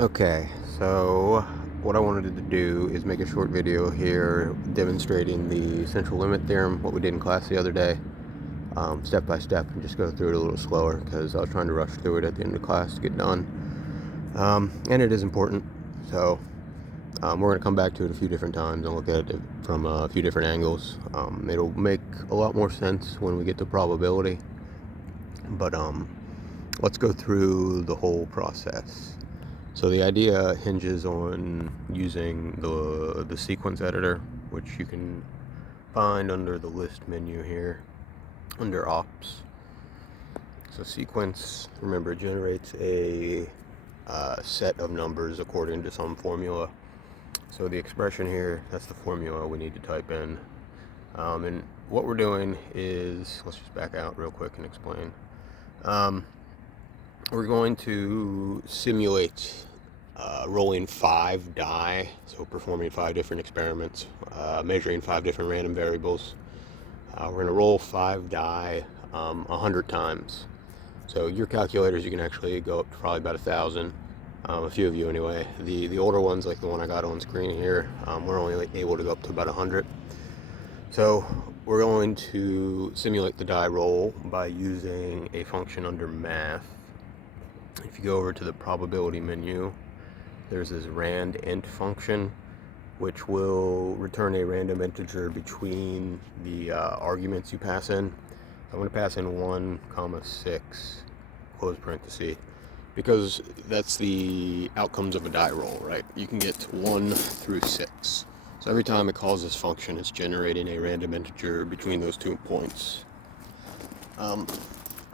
Okay, so what I wanted to do is make a short video here demonstrating the central limit theorem, what we did in class the other day, step by step, and just go through it a little slower because I was trying to rush through it at the end of class to get done. And it is important, so we're going to come back to it a few different times and look at it from a few different angles. It'll make a lot more sense when we get to probability, but let's go through the whole process. So the idea hinges on using the sequence editor, which you can find under the list menu here, under ops. So sequence, remember, it generates a set of numbers according to some formula. So the expression here, that's the formula we need to type in. And what we're doing is, let's just back out real quick and explain. We're going to simulate rolling 5 die, so performing 5 different experiments, measuring 5 different random variables. We're going to roll 5 die 100 times. So your calculators, you can actually go up to probably about 1,000. A few of you anyway. The older ones, like the one I got on screen here, we're only able to go up to about 100. So we're going to simulate the die roll by using a function under math. If you go over to the probability menu, there's this rand_int function, which will return a random integer between the arguments you pass in. I'm going to pass in 1, 6, close parenthesis, because that's the outcomes of a die roll, right? You can get 1 through 6. So every time it calls this function, it's generating a random integer between those 2 points.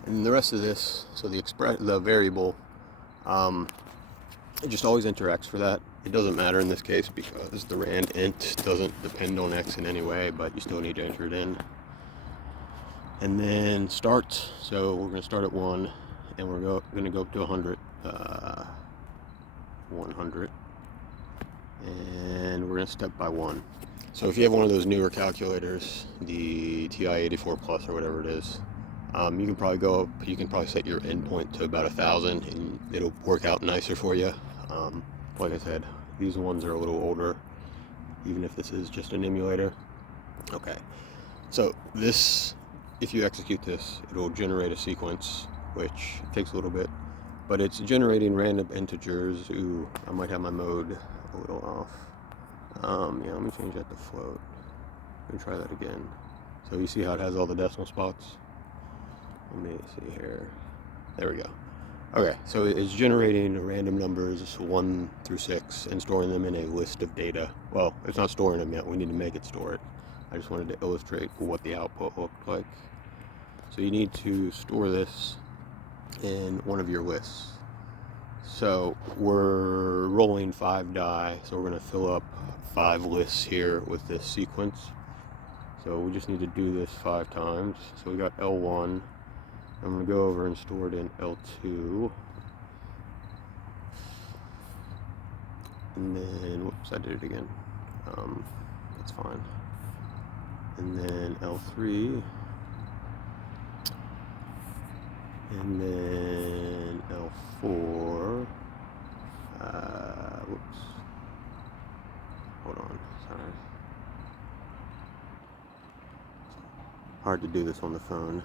And the rest of this, so the variable, it just always interacts for that. It doesn't matter in this case because the rand_int doesn't depend on x in any way, but you still need to enter it in. And then start. So we're going to start at 1, and we're going to go up to 100. 100. And we're going to step by 1. So if you have one of those newer calculators, the TI-84 Plus or whatever it is, you can probably go up, you can probably set your endpoint to about 1,000 and it'll work out nicer for you. Like I said, these ones are a little older, even if this is just an emulator. Okay, so this, if you execute this, it'll generate a sequence, which takes a little bit, but it's generating random integers. Ooh, I might have my mode a little off. Yeah, let me change that to float. Let me try that again. So you see how it has all the decimal spots? Let me see here. There we go. Okay, so it's generating random numbers 1 through 6 and storing them in a list of data. Well, it's not storing them yet. We need to make it store it. I just wanted to illustrate what the output looked like. So you need to store this in one of your lists. So we're rolling 5 die, so we're going to fill up 5 lists here with this sequence. So we just need to do this 5 times. So we got L1. I'm going to go over and store it in L2. And then, whoops, I did it again. That's fine. And then L3. And then L4. Whoops. Hold on, sorry. Hard to do this on the phone.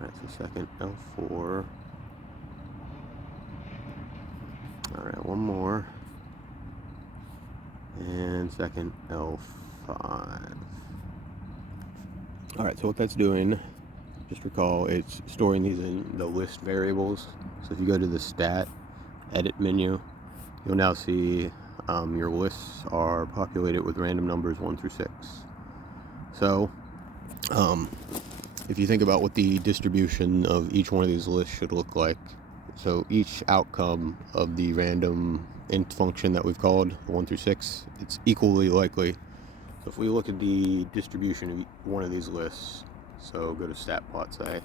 Alright, so second L4. Alright, one more. And second L5. Alright, so what that's doing, just recall, it's storing these in the list variables. So if you go to the stat edit menu, you'll now see your lists are populated with random numbers 1 through 6. So if you think about what the distribution of each one of these lists should look like, so each outcome of the random int function that we've called, 1 through 6, it's equally likely. So if we look at the distribution of one of these lists, so go to stat plot, say,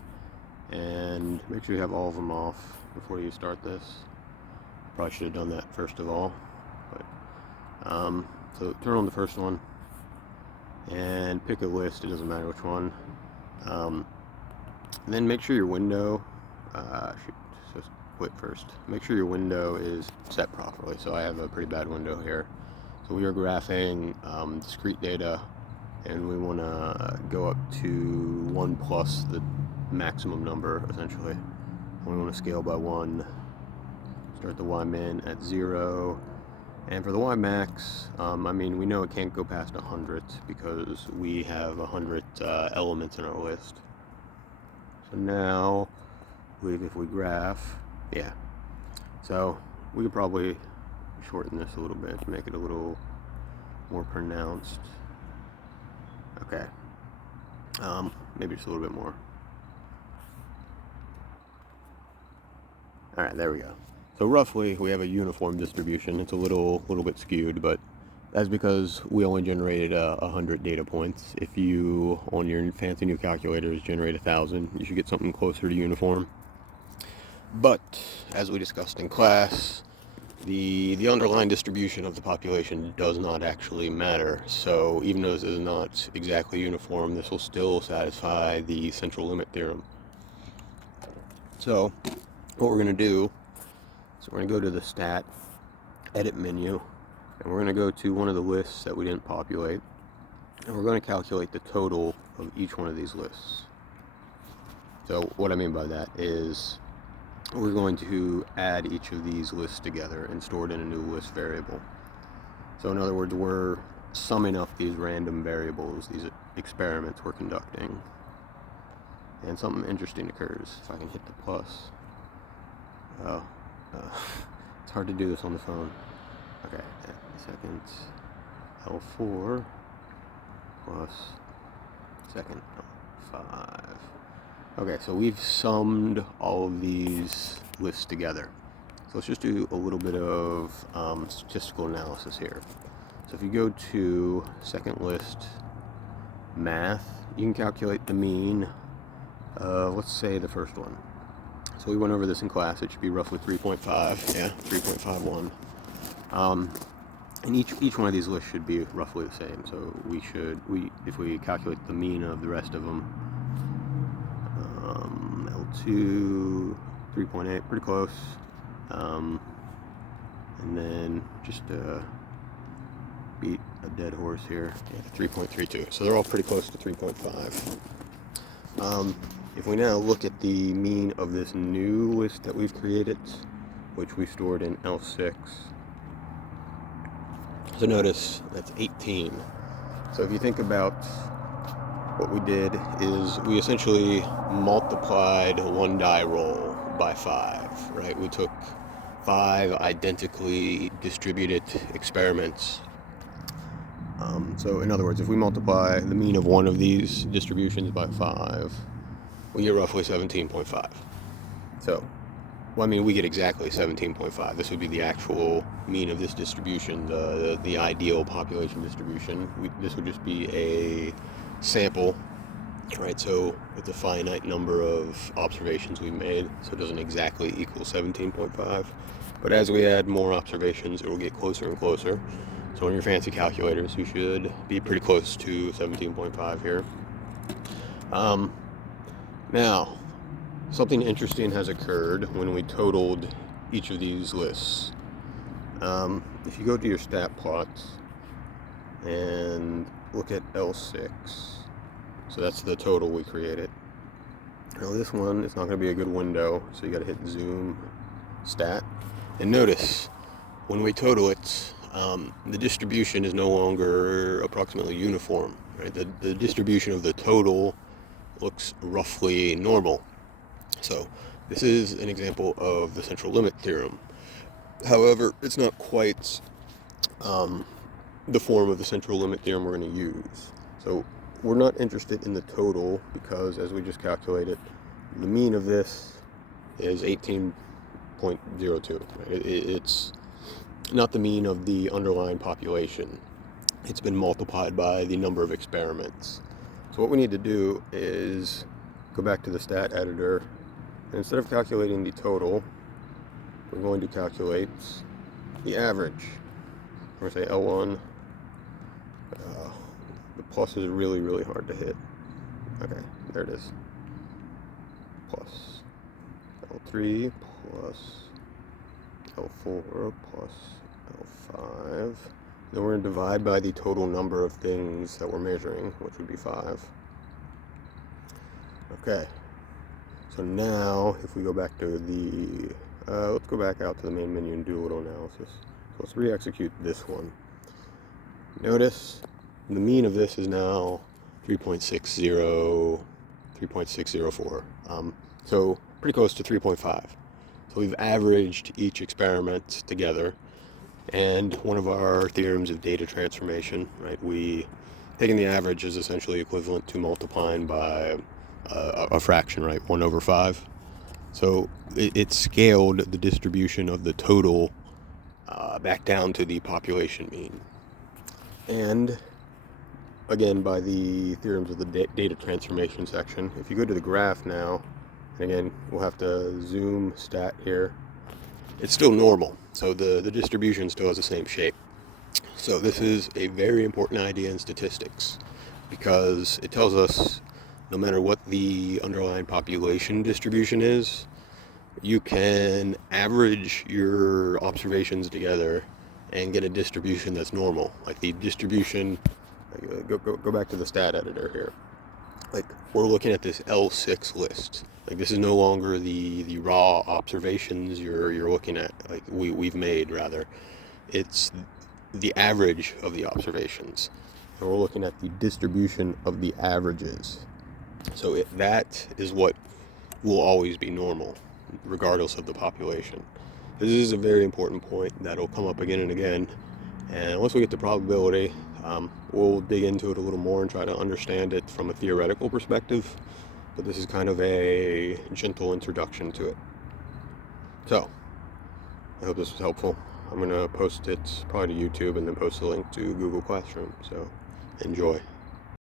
and make sure you have all of them off before you start this. Probably should have done that first of all. But so turn on the first one and pick a list, it doesn't matter which one. Then make sure your window, wait, first, make sure your window is set properly. So I have a pretty bad window here. So we are graphing discrete data, and we want to go up to 1 plus the maximum number, essentially. We want to scale by 1, start the y min at 0, and for the y max, I mean, we know it can't go past 100 because we have 100 elements in our list. So now, if we graph, yeah, so we could probably shorten this a little bit to make it a little more pronounced. Okay, maybe just a little bit more. All right, there we go. So roughly, we have a uniform distribution. It's a little bit skewed, but that's because we only generated 100 data points. If you, on your fancy new calculators, generate 1,000, you should get something closer to uniform. But as we discussed in class, the underlying distribution of the population does not actually matter. So even though this is not exactly uniform, this will still satisfy the central limit theorem. So what we're going to do is we're going to go to the stat edit menu, and we're going to go to one of the lists that we didn't populate, and we're going to calculate the total of each one of these lists. So what I mean by that is we're going to add each of these lists together and store it in a new list variable. So in other words, we're summing up these random variables, these experiments we're conducting, and something interesting occurs. If I can hit the plus. It's hard to do this on the phone. Okay, second L4 plus second L5. Okay, so we've summed all of these lists together. So let's just do a little bit of statistical analysis here. So if you go to second list math, you can calculate the mean of, let's say, the first one. So we went over this in class. It should be roughly 3.5. Yeah, 3.51. And each one of these lists should be roughly the same. So if we calculate the mean of the rest of them, L2, 3.8, pretty close. And then just beat a dead horse here, yeah, 3.32. So they're all pretty close to 3.5. If we now look at the mean of this new list that we've created, which we stored in L6, so notice that's 18. So if you think about what we did is we essentially multiplied one die roll by 5, right? We took 5 identically distributed experiments. So in other words, if we multiply the mean of one of these distributions by 5, we get roughly 17.5. So, well, I mean, we get exactly 17.5. This would be the actual mean of this distribution, the ideal population distribution. This would just be a sample, right? So with a finite number of observations we made, so it doesn't exactly equal 17.5. But as we add more observations, it will get closer and closer. So on your fancy calculators, you should be pretty close to 17.5 here. Now, something interesting has occurred when we totaled each of these lists. If you go to your stat plots and look at L6, so that's the total we created. Now this one, it's not going to be a good window, so you got to hit zoom stat. And notice, when we total it, the distribution is no longer approximately uniform, right? The distribution of the total looks roughly normal. So this is an example of the central limit theorem. However, it's not quite the form of the central limit theorem we're going to use. So we're not interested in the total because, as we just calculated, the mean of this is 18.02. Right? It's not the mean of the underlying population. It's been multiplied by the number of experiments. So what we need to do is go back to the stat editor, and instead of calculating the total, we're going to calculate the average. We're going to say L1. The plus is really, really hard to hit. Okay, there it is. Plus L3 plus L4 plus L5. Then we're going to divide by the total number of things that we're measuring, which would be 5. Okay, so now if we go back to the, let's go back out to the main menu and do a little analysis. So let's re-execute this one. Notice the mean of this is now 3.604. So pretty close to 3.5. So we've averaged each experiment together. And one of our theorems of data transformation, right? Taking the average is essentially equivalent to multiplying by a fraction, right? 1 over 5. So it scaled the distribution of the total back down to the population mean. And again, by the theorems of the data transformation section, if you go to the graph now, and again, we'll have to zoom stat here, it's still normal. So the distribution still has the same shape. So this is a very important idea in statistics because it tells us no matter what the underlying population distribution is, you can average your observations together and get a distribution that's normal. Like the distribution, go back to the stat editor here. Like we're looking at this L6 list. Like this is no longer the raw observations you're looking at, like we've made rather. It's the average of the observations. And we're looking at the distribution of the averages. So that is what will always be normal, regardless of the population. This is a very important point that'll come up again and again. And once we get to probability, we'll dig into it a little more and try to understand it from a theoretical perspective. But this is kind of a gentle introduction to it. So, I hope this was helpful. I'm going to post it probably to YouTube and then post a link to Google Classroom. So, enjoy.